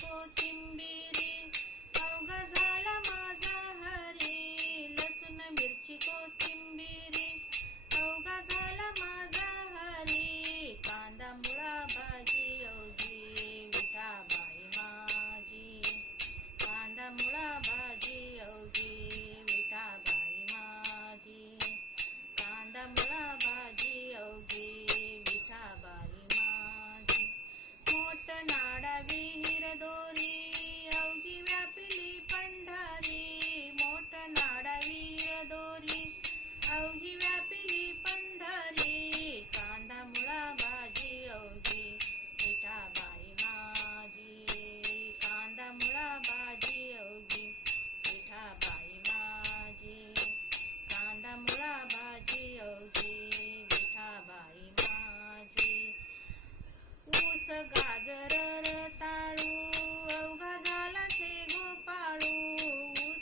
people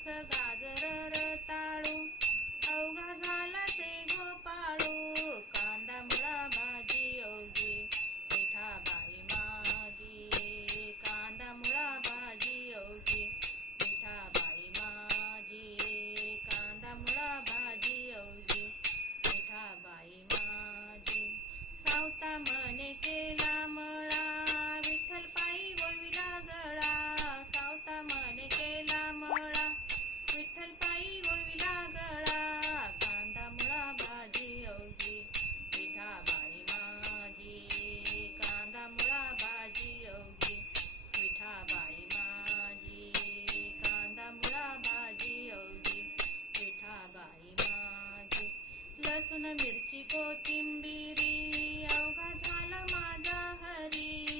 सदा मिरची कोथिंबिरी अवघा झाला माझा हरी.